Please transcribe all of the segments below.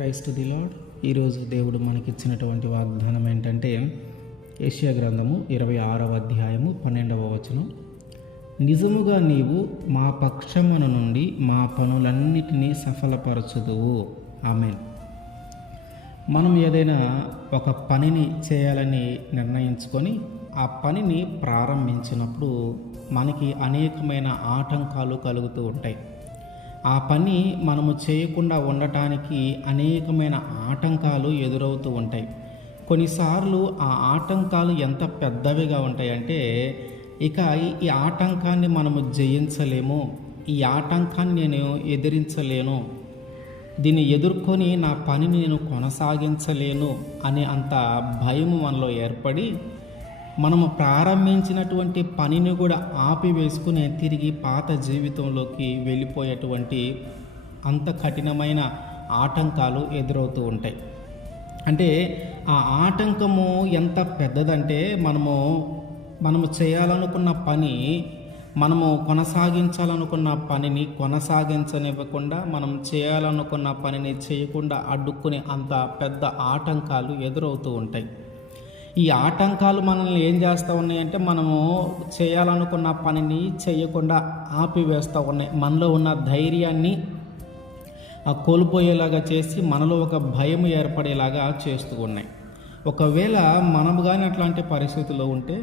Christ the lord ఈరోజు దేవుడు మనకిచ్చినటువంటి వాగ్దానం ఏంటంటే ఏషియా గ్రంథము ఇరవై ఆరవ అధ్యాయము పన్నెండవ వచనం. నిజముగా నీవు మా పక్షమున నుండి మా పనులన్నిటినీ సఫలపరచుదువు. ఆమెన్. మనం ఏదైనా ఒక పనిని చేయాలని నిర్ణయించుకొని ఆ పనిని ప్రారంభించినప్పుడు మనకి అనేకమైన ఆటంకాలు కలుగుతూ ఉంటాయి. ఆ పని మనము చేయకుండా ఉండటానికి అనేకమైన ఆటంకాలు ఎదురవుతూ ఉంటాయి. కొన్నిసార్లు ఆ ఆటంకాలు ఎంత పెద్దవిగా ఉంటాయంటే ఇక ఈ- ఆటంకాన్ని మనము జయించలేము ఈ ఆటంకాన్ని నేను ఎదిరించలేను దీన్ని ఎదుర్కొని నా పనిని నేను కొనసాగించలేను అనే అంత భయం మనలో ఏర్పడి మనము ప్రారంభించినటువంటి పనిని కూడా ఆపివేసుకుని తిరిగి పాత జీవితంలోకి వెళ్ళిపోయేటువంటి అంత కఠినమైన ఆటంకాలు ఎదురవుతూ ఉంటాయి. అంటే ఆ ఆటంకము ఎంత పెద్దదంటే మనము మనము చేయాలనుకున్న పని మనము కొనసాగించాలనుకున్న పనిని కొనసాగించనివ్వకుండా మనం చేయాలనుకున్న పనిని చేయకుండా అడ్డుకునే అంత పెద్ద ఆటంకాలు ఎదురవుతూ ఉంటాయి. ఈ ఆటంకాలు మనల్ని ఏం చేస్తూ ఉన్నాయంటే మనము చేయాలనుకున్న పనిని చేయకుండా ఆపివేస్తూ ఉన్నాయి. మనలో ఉన్న ధైర్యాన్ని కోల్పోయేలాగా చేసి మనలో ఒక భయం ఏర్పడేలాగా చేస్తూ ఉన్నాయి. ఒకవేళ మనము కానీ అట్లాంటి పరిస్థితుల్లో ఉంటే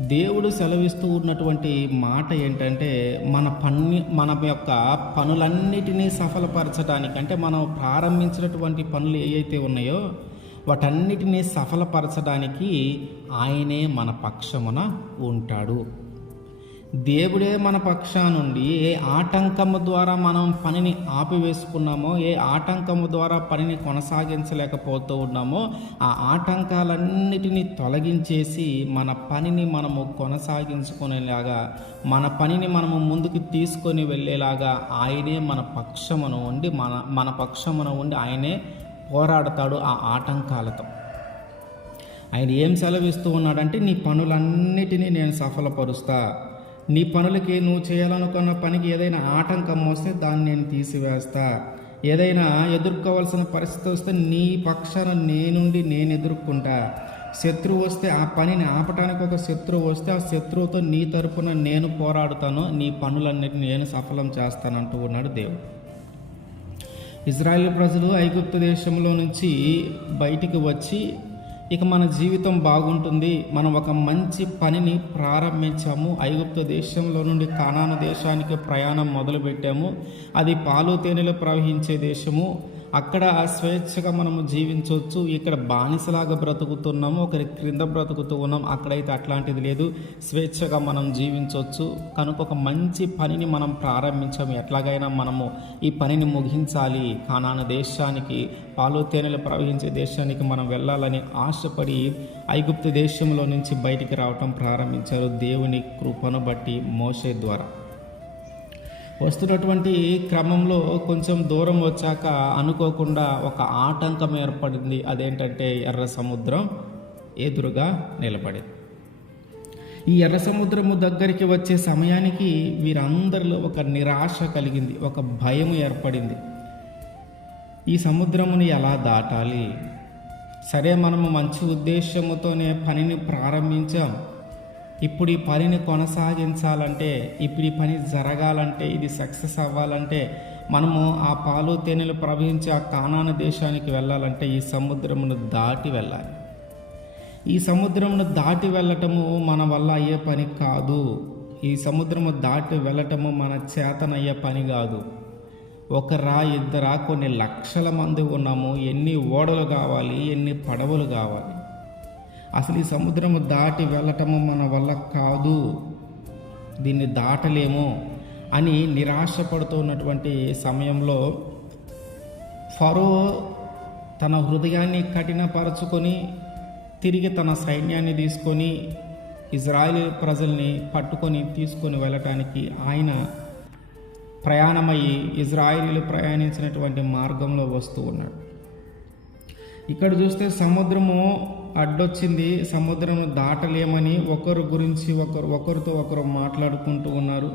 దేవుడు సెలవిస్తూ ఉన్నటువంటి మాట ఏంటంటే మన పని మన యొక్క పనులన్నిటినీ సఫలపరచడానికి అంటే మనం ప్రారంభించినటువంటి పనులు ఏవైతే ఉన్నాయో వాటన్నిటినీ సఫలపరచడానికి ఆయనే మన పక్షమున ఉంటాడు. దేవుడే మన పక్షానుండి ఏ ఆటంకము ద్వారా మనం పనిని ఆపివేసుకున్నామో ఏ ఆటంకము ద్వారా పనిని కొనసాగించలేకపోతూ ఉన్నామో ఆ ఆటంకాలన్నిటినీ తొలగించేసి మన పనిని మనము కొనసాగించుకునేలాగా మన పనిని మనము ముందుకు తీసుకొని వెళ్ళేలాగా ఆయనే మన పక్షమున ఉండి మన మన పక్షమున ఉండి ఆయనే పోరాడతాడు ఆ ఆటంకాలతో. ఆయన ఏం సెలవిస్తూ ఉన్నాడంటే నీ పనులన్నిటినీ నేను సఫలపరుస్తా. నీ పనులకి నువ్వు చేయాలనుకున్న పనికి ఏదైనా ఆటంకం వస్తే దాన్ని నేను తీసివేస్తా. ఏదైనా ఎదుర్కోవాల్సిన పరిస్థితి వస్తే నీ పక్షాన నేనుండి నేను ఎదుర్కొంటా. శత్రువు వస్తే ఆ పనిని ఆపటానికి ఒక శత్రువు వస్తే ఆ శత్రువుతో నీ తరపున నేను పోరాడుతాను. నీ పనులన్నిటిని నేను సఫలం చేస్తానంటూ ఉన్నాడు దేవుడు. ఇజ్రాయెల్ ప్రజలు ఐగుప్తు దేశంలో నుంచి బయటికి వచ్చి ఇక మన జీవితం బాగుంటుంది. మనం ఒక మంచి పనిని ప్రారంభించాము. ఐగుప్తు దేశంలో నుండి కానాను దేశానికి ప్రయాణం మొదలుపెట్టాము. అది పాలు తేనెలు ప్రవహించే దేశము. అక్కడ స్వేచ్ఛగా మనము జీవించవచ్చు. ఇక్కడ బానిసలాగా బ్రతుకుతున్నాము. ఒకరి క్రింద బ్రతుకుతూ ఉన్నాం. అక్కడైతే అట్లాంటిది లేదు. స్వేచ్ఛగా మనం జీవించవచ్చు. కనుక ఒక మంచి పనిని మనం ప్రారంభించాము. ఎట్లాగైనా మనము ఈ పనిని ముగించాలి. కానాన దేశానికి పాలు తేనెలు ప్రవహించే దేశానికి మనం వెళ్ళాలని ఆశపడి ఐగుప్తు దేశంలో నుంచి బయటికి రావటం ప్రారంభించారు. దేవుని కృపను బట్టి మోసే ద్వారా. వస్తున్నటువంటి క్రమంలో కొంచెం దూరం వచ్చాక అనుకోకుండా ఒక ఆటంకం ఏర్పడింది. అదేంటంటే ఎర్ర సముద్రం ఎదురుగా నిలబడింది. ఈ ఎర్ర సముద్రము దగ్గరికి వచ్చే సమయానికి వీరందరిలో ఒక నిరాశ కలిగింది. ఒక భయం ఏర్పడింది. ఈ సముద్రముని ఎలా దాటాలి? సరే మనము మంచి ఉద్దేశముతోనే పనిని ప్రారంభించాం. ఇప్పుడు ఈ పనిని కొనసాగించాలంటే ఇప్పుడు ఈ పని జరగాలంటే ఇది సక్సెస్ అవ్వాలంటే మనము ఆ పాలు తేనెలు ప్రవహించే ఆ కానాన దేశానికి వెళ్ళాలంటే ఈ సముద్రమును దాటి వెళ్ళాలి. ఈ సముద్రమును దాటి వెళ్ళటము మన వల్ల అయ్యే పని కాదు. ఈ సముద్రము దాటి వెళ్ళటము మన చేతనయ్యే పని కాదు. ఒకరా ఇద్దరా కొన్ని లక్షల మంది ఉన్నాము. ఎన్ని ఓడలు కావాలి ఎన్ని పడవలు కావాలి. అసలు ఈ సముద్రము దాటి వెళ్ళటము మన వల్ల కాదు. దీన్ని దాటలేము అని నిరాశపడుతున్నటువంటి సమయంలో ఫరో తన హృదయాన్ని కఠినపరచుకొని తిరిగి తన సైన్యాన్ని తీసుకొని ఇజ్రాయెల్ ప్రజల్ని పట్టుకొని తీసుకొని వెళ్ళటానికి ఆయన ప్రయాణమయ్యి ఇజ్రాయిలీలు ప్రయాణించినటువంటి మార్గంలో వస్తూ ఉన్నాడు. ఇక్కడ చూస్తే సముద్రము అడ్డొచ్చింది సముద్రము దాటలేమని ఒకరు గురించి ఒకరు ఒకరితో ఒకరు మాట్లాడుకుంటూ ఉన్నారు.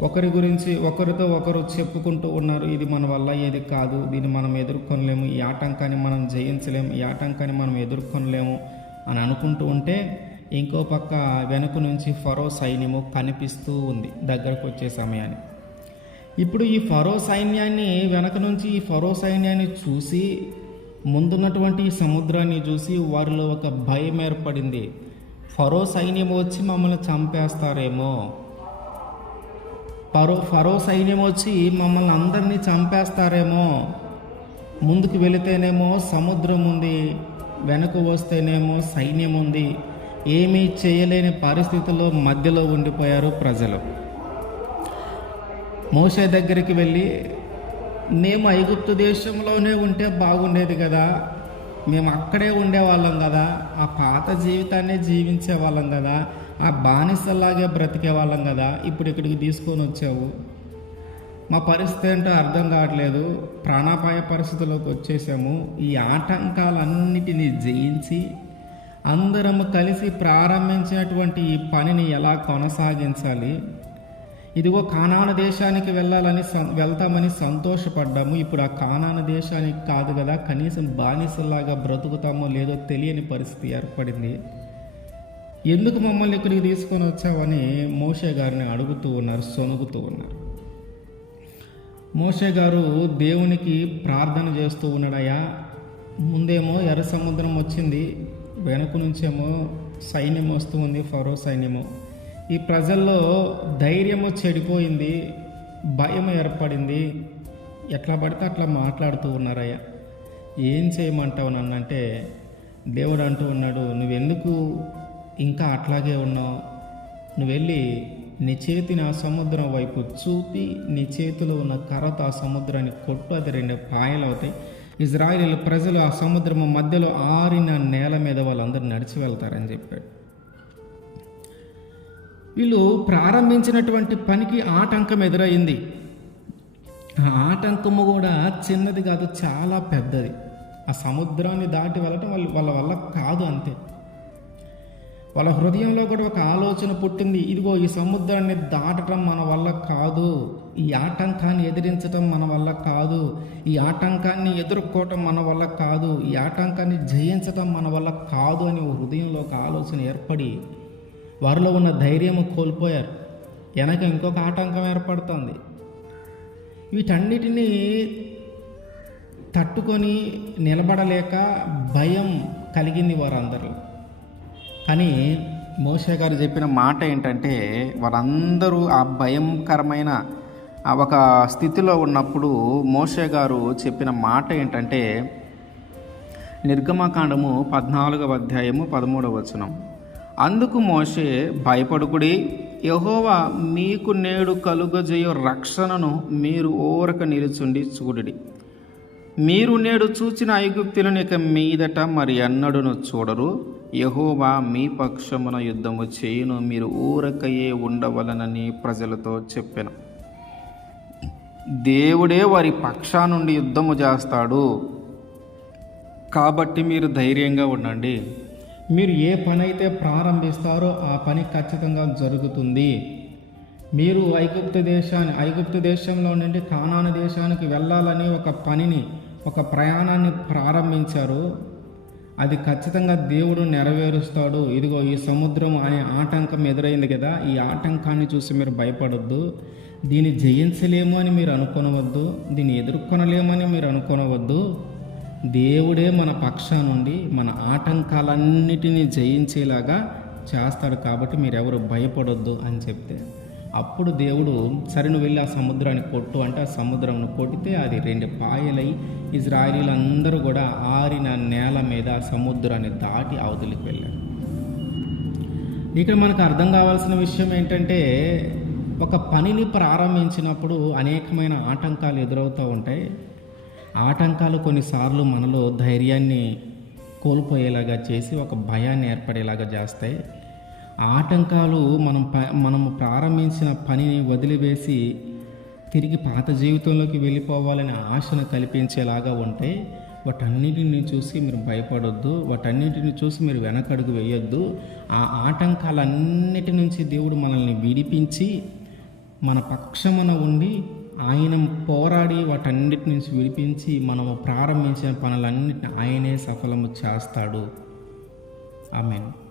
ఒకరి గురించి ఒకరితో ఒకరు చెప్పుకుంటూ ఉన్నారు. ఇది మన వల్ల ఏది కాదు. దీన్ని మనం ఎదుర్కొనలేము. ఈ ఆటంకాన్ని మనం జయించలేము. ఈ ఆటంకాన్ని మనం ఎదుర్కొనలేము అని అనుకుంటూ ఉంటే ఇంకో పక్క వెనుక నుంచి ఫరో సైన్యము కనిపిస్తూ ఉంది. దగ్గరకు వచ్చే సమయాన్ని. ఇప్పుడు ఈ ఫరో సైన్యాన్ని వెనక నుంచి ఈ ఫరో సైన్యాన్ని చూసి ముందున్నటువంటి సముద్రాన్ని చూసి వారిలో ఒక భయం ఏర్పడింది. ఫరో సైన్యం వచ్చి మమ్మల్ని చంపేస్తారేమో. ఫరో ఫరో సైన్యం వచ్చి మమ్మల్ని అందరినీ చంపేస్తారేమో. ముందుకు వెళితేనేమో సముద్రం ఉంది వెనక వస్తేనేమో సైన్యం ఉంది. ఏమీ చేయలేని పరిస్థితుల్లో మధ్యలో ఉండిపోయారు ప్రజలు. మోసే దగ్గరికి వెళ్ళి మేము ఐగుప్తు దేశంలోనే ఉంటే బాగుండేది కదా. మేము అక్కడే ఉండేవాళ్ళం కదా. ఆ పాత జీవితాన్ని జీవించే వాళ్ళం కదా. ఆ బానిసలాగే బ్రతికే వాళ్ళం కదా. ఇప్పుడు ఇక్కడికి తీసుకొని వచ్చావు. మా పరిస్థితి ఏంటో అర్థం కావట్లేదు. ప్రాణాపాయ పరిస్థితుల్లోకి వచ్చేసాము. ఈ ఆటంకాలన్నిటినీ జయించి అందరము కలిసి ప్రారంభించినటువంటి ఈ పనిని ఎలా కొనసాగించాలి? ఇదిగో కానాన దేశానికి వెళ్ళాలని సం- వెళ్తామని సంతోషపడ్డాము. ఇప్పుడు ఆ కానాన దేశానికి కాదు కదా కనీసం బానిసలాగా బ్రతుకుతామో లేదో తెలియని పరిస్థితి ఏర్పడింది. ఎందుకు మమ్మల్ని ఇక్కడికి తీసుకొని వచ్చావని మోషే గారిని అడుగుతూ ఉన్నారు సొనుగుతూ ఉన్నారు. మోషే గారు దేవునికి ప్రార్థన చేస్తూ ఉన్నాడయ్యా. ముందేమో ఎర్ర సముద్రం వచ్చింది వెనుక నుంచేమో సైన్యం వస్తూ ఉంది ఫరో సైన్యము. ఈ ప్రజల్లో ధైర్యము చెడిపోయింది భయం ఏర్పడింది. ఎట్లా పడితే అట్లా మాట్లాడుతూ ఉన్నారయ్యా. ఏం చేయమంటావు నన్నంటే దేవుడు అంటూ ఉన్నాడు నువ్వెందుకు ఇంకా అట్లాగే ఉన్నావు? నువ్వు వెళ్ళి నీ చేతిని ఆ సముద్రం వైపు చూపి నీ చేతిలో ఉన్న కర్రతో ఆ సముద్రాన్ని కొట్టు అది రెండు పాయలు అవుతాయి. ఇజ్రాయిల్ ప్రజలు ఆ సముద్రము మధ్యలో ఆరిన నేల మీద వాళ్ళందరూ నడిచి వెళ్తారని చెప్పాడు. వీళ్ళు ప్రారంభించినటువంటి పనికి ఆటంకం ఎదురైంది. ఆ ఆటంకము కూడా చిన్నది కాదు చాలా పెద్దది. ఆ సముద్రాన్ని దాటి వెళ్ళటం వాళ్ళ వాళ్ళ వల్ల కాదు అంతే. వాళ్ళ హృదయంలో కూడా ఒక ఆలోచన పుట్టింది ఇదిగో ఈ సముద్రాన్ని దాటడం మన వల్ల కాదు ఈ ఆటంకాన్ని ఎదిరించడం మన వల్ల కాదు ఈ ఆటంకాన్ని ఎదుర్కోవటం మన వల్ల కాదు ఈ ఆటంకాన్ని జయించటం మన వల్ల కాదు అని హృదయంలో ఒక ఆలోచన ఏర్పడి వారిలో ఉన్న ధైర్యము కోల్పోయారు. వెనక ఇంకొక ఆటంకం ఏర్పడుతుంది. వీటన్నిటినీ తట్టుకొని నిలబడలేక భయం కలిగింది వారందరూ. కానీ మోషే గారు చెప్పిన మాట ఏంటంటే వారందరూ ఆ భయంకరమైన ఆ ఒక స్థితిలో ఉన్నప్పుడు మోషే గారు చెప్పిన మాట ఏంటంటే నిర్గమకాండము పద్నాలుగవ అధ్యాయము పదమూడవ వచనం. అందుకు మోషే భయపడుకుడి యహోవా మీకు నేడు కలుగజేయు రక్షణను మీరు ఓరక నిలుచుండి చూడుడి. మీరు నేడు చూచిన ఐగుప్తులను ఇక మీదట మరి అన్నడును చూడరు. యహోవా మీ పక్షమున యుద్ధము చేయును మీరు ఊరకయే ఉండవలనని ప్రజలతో చెప్పాను. దేవుడే వారి పక్షా నుండి యుద్ధము చేస్తాడు. కాబట్టి మీరు ధైర్యంగా ఉండండి. మీరు ఏ పని అయితే ప్రారంభిస్తారో ఆ పని ఖచ్చితంగా జరుగుతుంది. మీరు ఐగుప్తు దేశాన్ని ఐగుప్తు దేశంలో నుండి కానాను దేశానికి వెళ్ళాలని ఒక పనిని ఒక ప్రయాణాన్ని ప్రారంభించారు. అది ఖచ్చితంగా దేవుడు నెరవేరుస్తాడు. ఇదిగో ఈ సముద్రం అనే ఆటంకం ఎదురైంది కదా ఈ ఆటంకాన్ని చూసి మీరు భయపడొద్దు. దీన్ని జయించలేము అని మీరు అనుకోనవద్దు. దీన్ని ఎదుర్కొనలేమని మీరు అనుకోనవద్దు. దేవుడే మన పక్షా నుండి మన ఆటంకాలన్నిటినీ జయించేలాగా చేస్తాడు కాబట్టి మీరెవరు భయపడొద్దు అని చెప్తే అప్పుడు దేవుడు సరే నువ్వు వెళ్ళి ఆ సముద్రాన్ని కొట్టు అంటే ఆ సముద్రంను కొట్టితే అది రెండు పాయలై ఇజ్రాయిలీలందరూ కూడా ఆరిన నేల మీద ఆ సముద్రాన్ని దాటి అవతలికి వెళ్ళారు. ఇక్కడ మనకు అర్థం కావాల్సిన విషయం ఏంటంటే ఒక పనిని ప్రారంభించినప్పుడు అనేకమైన ఆటంకాలు ఎదురవుతూ ఉంటాయి. ఆటంకాలు కొన్నిసార్లు మనలో ధైర్యాన్ని కోల్పోయేలాగా చేసి ఒక భయాన్ని ఏర్పడేలాగా చేస్తాయి. ఆటంకాలు మనం ప మనము ప్రారంభించిన పనిని వదిలివేసి తిరిగి పాత జీవితంలోకి వెళ్ళిపోవాలనే ఆశను కల్పించేలాగా ఉంటాయి. వాటన్నిటిని చూసి మీరు భయపడొద్దు. వాటన్నిటిని చూసి మీరు వెనకడుగు వేయొద్దు. ఆ ఆటంకాలన్నిటి నుంచి దేవుడు మనల్ని విడిపించి మన పక్షమున ఉండి ఆయన పోరాడి వాటన్నిటి నుంచి విడిపించి మనము ప్రారంభించిన పనులన్నిటిని ఆయనే సఫలము చేస్తాడు. ఆమెను.